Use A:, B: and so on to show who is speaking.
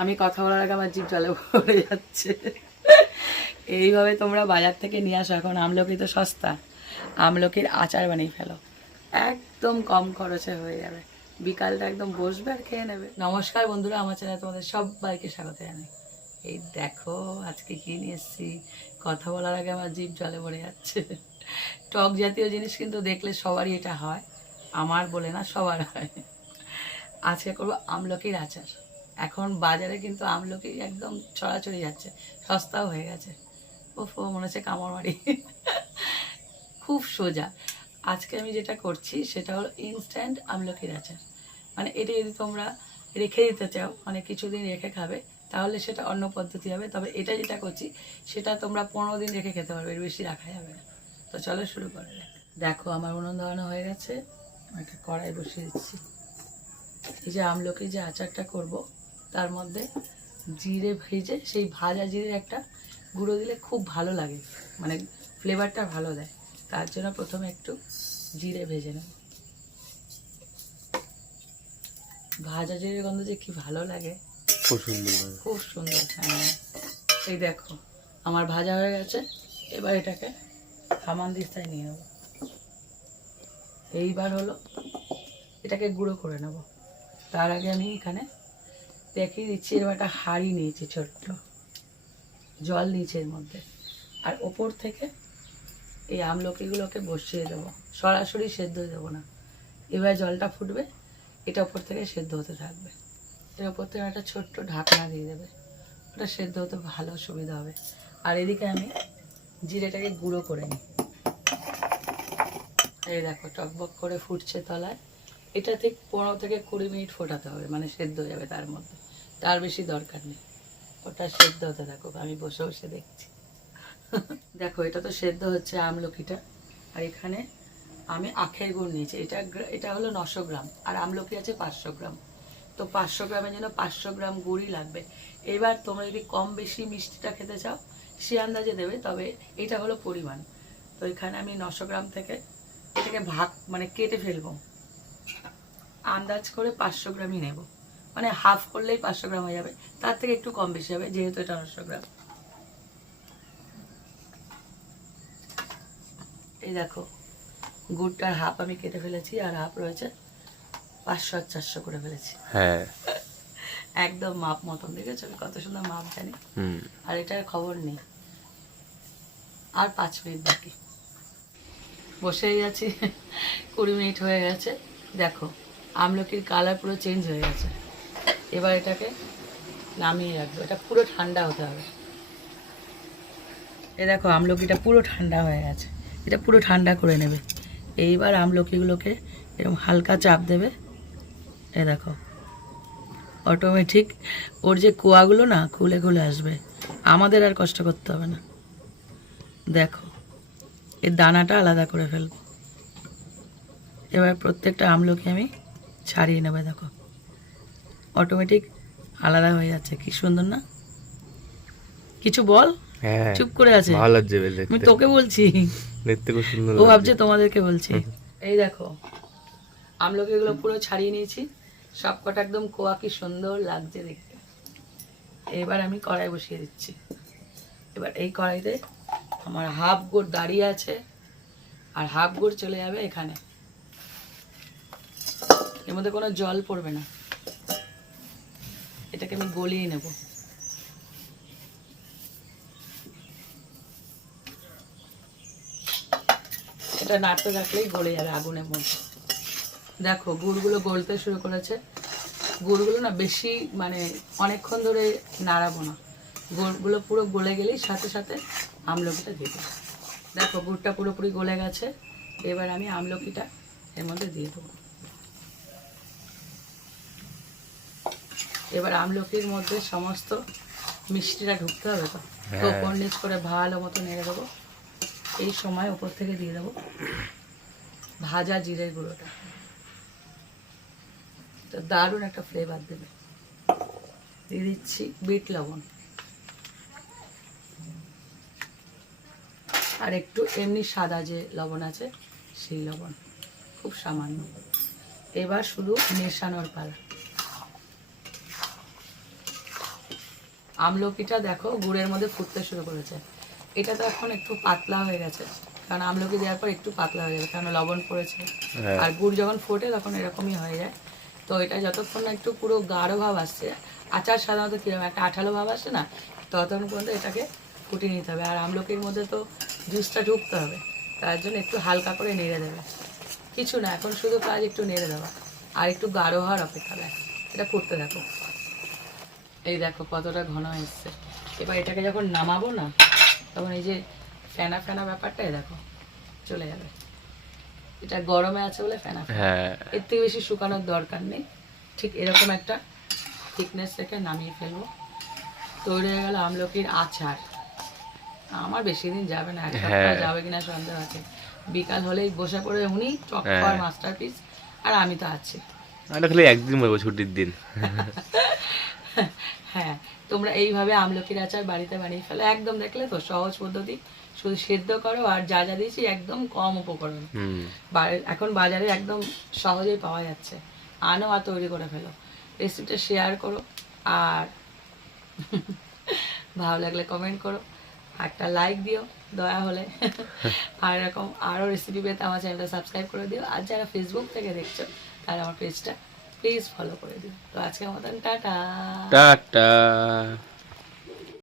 A: আমি কথা বলার আগে আমার জিভ জলে ভরে যাচ্ছে। এইভাবে তোমরা বাজার থেকে নিয়ে আসো, এখন আমলকি তো সস্তা। আমলকির আচার বানিয়ে ফেলো। একদম কম খরচে হয়ে যাবে। বিকালটা একদম বসবে আর খেয়ে নেবে। নমস্কার বন্ধুরা, আমার চ্যানেলে তোমাদের সবাইকে স্বাগত জানাই। এই দেখো, আজকে কি নিয়ে এসেছি? কথা বলার আগে আমার জিভ জলে ভরে যাচ্ছে। টক জাতীয় জিনিস কিন্তু দেখলে সবারই এটা হয়। আমার বলে না, সবার হয়। আজকে করব আমলকির আচার। এখন বাজারে কিন্তু আমলকি একদম ছড়াছড়ি যাচ্ছে। সস্তাও হয়ে গেছে। ওফ মনে হচ্ছে কামড় মারি খুব সোজা। আজকে আমি যেটা করছি, সেটা হলো ইনস্ট্যান্ট আমলকির আচার। মানে এটা যদি তোমরা রেখে দিতে চাও মানে কিছুদিন রেখে খাবে, তাহলে সেটা অন্য পদ্ধতি হবে। তবে এটা যেটা করছি, সেটা তোমরা পনেরো দিন রেখে খেতে পারবে, এর বেশি রাখা যাবে না। তো চলো শুরু করে দেখো, আমার উনুন ধরানো হয়ে গেছে। একটা কড়াই বসিয়ে দিচ্ছি। এই যে আমলকির যে আচারটা করব তার মধ্যে জিরে ভেজে সেই ভাজা জিরে একটা গুঁড়ো দিলে খুব ভালো লাগে। মানে ফ্লেভারটা ভালো দেয়। তার জন্য প্রথমে একটু জিরে ভেজে নেব। ভাজা জিরে গন্ধ যে কি ভালো লাগে।
B: খুব সুন্দর
A: খুব সুন্দর হ্যাঁ। এই দেখো আমার ভাজা হয়ে গেছে। এবার এটাকে হামান দিস্তায় নিয়ে নেব। এইবার হলো এটাকে গুঁড়ো করে নেব। তার আগে আমি এখানে দেখিয়ে দিচ্ছি, এরকম একটা হাঁড়ি নিয়েছি ছোট্ট। জল নিচে এর মধ্যে। আর ওপর থেকে এই আমলকিগুলোকে বসিয়ে দেবো। সরাসরি সেদ্ধ দেবো না। এবার জলটা ফুটবে, এটা ওপর থেকে সেদ্ধ হতে থাকবে। এর ওপর থেকে একটা ছোট্ট ঢাকনা দিয়ে দেবে। ওটা সেদ্ধ হতে ভালো সুবিধা হবে। আর এদিকে আমি জিরেটাকে গুঁড়ো করে নিই। এই দেখো, টকবক করে ফুটছে তলায়। এটা ঠিক পনেরো থেকে কুড়ি মিনিট ফোটাতে হবে মানে সেদ্ধ হয়ে যাবে তার মধ্যে। তার বেশি দরকার নেই। ওটা সেদ্ধ হতে থাকুক, আমি বসে বসে দেখছি। দেখো, এটা তো সেদ্ধ হচ্ছে আমলকিটা আর এখানে আমি আখের গুড় নিয়েছি। এটা এটা হলো নশো গ্রাম। আর আমলকি আছে পাঁচশো গ্রাম। তো পাঁচশো গ্রামের জন্য পাঁচশো গ্রাম গুড়ই লাগবে। এবার তোমরা যদি কম বেশি মিষ্টিটা খেতে চাও, সে আন্দাজে দেবে, তবে এটা হলো পরিমাণ। তো এখানে আমি নশো গ্রাম থেকে এটাকে ভাগ মানে কেটে ফেলব। আন্দাজ করে পাঁচশো গ্রামই নেব। মানে হাফ করলেই পাঁচশো গ্রাম হয়ে যাবে। তার থেকে একটু কম বেশি হবে যেহেতু এটা নশো গ্রাম। এই দেখো গুড়টার হাফ আমি কেটে ফেলেছি আর হাফ রয়েছে পাঁচশো আর চারশো করে ফেলেছি।
B: হ্যাঁ।
A: একদম মাপ মতন দেখেছ? আমি কত সুন্দর মাপ জানি।
B: হুম।
A: আর এটার খবর নেই। আর পাঁচ মিনিট বাকি। বসেই আছি। কুড়ি মিনিট হয়ে গেছে। দেখো আমলকির কালার পুরো চেঞ্জ হয়ে গেছে। এবার এটাকে নামিয়ে রাখব। এটা পুরো ঠান্ডা হতে হবে। এ দেখো, আমলকিটা পুরো ঠান্ডা হয়ে গেছে। এটা পুরো ঠান্ডা করে নেবে। এইবার আমলকিগুলোকে এরকম হালকা চাপ দেবে। এ দেখো অটোমেটিক ওর যে কুয়াগুলো না, খুলে খুলে আসবে। আমাদের আর কষ্ট করতে হবে না। দেখো, এর দানাটা আলাদা করে ফেলব। এবার প্রত্যেকটা আমলকি আমি ছাড়িয়ে নেবে, দেখো। অটোমেটিক আলাদা হয়ে যাচ্ছে। কি সুন্দর না? কিছু বল?
B: হ্যাঁ
A: চুপ করে আছে।
B: ভালো লাগছে
A: আমি তোকে বলছি।
B: দেখতে খুব সুন্দর
A: ও ভাবছে তোমাদেরকে বলছি। এই দেখো আমলকিগুলো পুরো ছাড়িয়ে নিয়েছি। সব কটা একদম কোয়া কি সুন্দর লাগছে দেখতে। এবার আমি কড়াই বসিয়ে দিচ্ছি। এবার এই কড়াইতে আমার হাফ গোড় দাঁড়িয়ে আছে আর হাফ গোড় চলে যাবে এখানে। এর মধ্যে কোনো জল পড়বে না। এটাকে আমি গলিয়ে নেব। এটা নাড়তে থাকলেই গলে যাবে আগুনের মধ্যে। দেখো, গুড়গুলো গলতে শুরু করেছে। গুড়গুলো না বেশি মানে অনেকক্ষণ ধরে নাড়াবো না। গুড়গুলো পুরো গলে গেলেই সাথে সাথে আমলকিটা দিয়ে দেবো। দেখো, গুড়টা পুরোপুরি গলে গেছে। এবার আমি আমলকিটা এর মধ্যে দিয়ে দেবো। এবার আমলকির মধ্যে সমস্ত মিষ্টিটা ঢুকতে হবে তো। তো
B: হ্যাঁ।
A: নিচ করে ভালো মতো নেড়ে দেবো। এই সময় উপর থেকে দিয়ে দেবো ভাজা জিরের গুঁড়োটা। তো দারুণ একটা ফ্লেভার দেবে। দিয়ে দিচ্ছি বিট লবণ। আর একটু এমনি সাদা যে লবণ আছে সেই লবণ। খুব সামান্য। এবার শুধু মেশানোর পালা। আমলকিটা দেখো গুড়ের মধ্যে ফুটতে শুরু করেছে। এটা তো এখন একটু পাতলা হয়ে গেছে। কারণ আমলকি দেওয়ার পর একটু পাতলা হয়ে যাবে কারণ লবণ পড়েছে।
B: হ্যাঁ।
A: আর গুড় যখন ফোটে তখন এরকমই হয়ে যায়। তো এটা যতক্ষণ না একটু পুরো গাঢ় ভাব আসছে আচার সাধারণত কীরকম একটা আঠালো ভাব আসে না ততক্ষণ পর্যন্ত এটাকে ফুটিয়ে নিতে হবে। আর আমলকির মধ্যে তো জুসটা ঢুকতে হবে তার জন্য একটু হালকা করে নেড়ে দেবে। কিছু না এখন শুধু কাজ একটু নেড়ে দেওয়া। আর একটু গাঢ় হওয়ার অপেক্ষা দেয় এটা ফুটতে দেখো এই দেখো কতটা ঘন এসছে এবার এটাকে যখন নামাবো না তখন এই যে ফেনা ফেনা ব্যাপারটা দেখো চলে যাবে। এটা গরমে আছে বলে ফেনা
B: হ্যাঁ।
A: এর থেকে বেশি শুকানোর দরকার নেই। ঠিক এরকম একটা থিকনেস থেকে নামিয়ে ফেলব। তৈরি হয়ে গেল আমলকির আচার। আমার বেশি দিন যাবে না এক সপ্তাহ
B: হ্যাঁ।
A: যাবে কিনা সন্দেহ আছে। বিকাল হলেই বসে পড়ে উনি চক
B: হ্যাঁ।
A: মাস্টার পিস আর আমি তো আছি।
B: আমরা খালি একদিন বলব ছুটির দিন।
A: হ্যাঁ তোমরা এইভাবে আমলকির আচার বাড়িতে বানিয়ে ফেলো। একদম দেখলে তো সহজ পদ্ধতি। শুধু সেদ্ধ করো আর যা যা দিয়েছি একদম কম উপকরণ।
B: হুম।
A: এখন বাজারে একদম সহজেই পাওয়া যাচ্ছে। আনো আর তৈরি করে ফেলো। রেসিপিটা শেয়ার করো আর ভালো লাগলে কমেন্ট করো। একটা লাইক দিও দয়া হলে। আর এরকম আরও রেসিপি পেতে আমার চ্যানেলটা সাবস্ক্রাইব করে দিও। আর যারা ফেসবুক থেকে দেখছ তারা আমার পেজটা প্লিজ ফলো করে দিন তো আজকের মতন টাটা।
B: টাটা।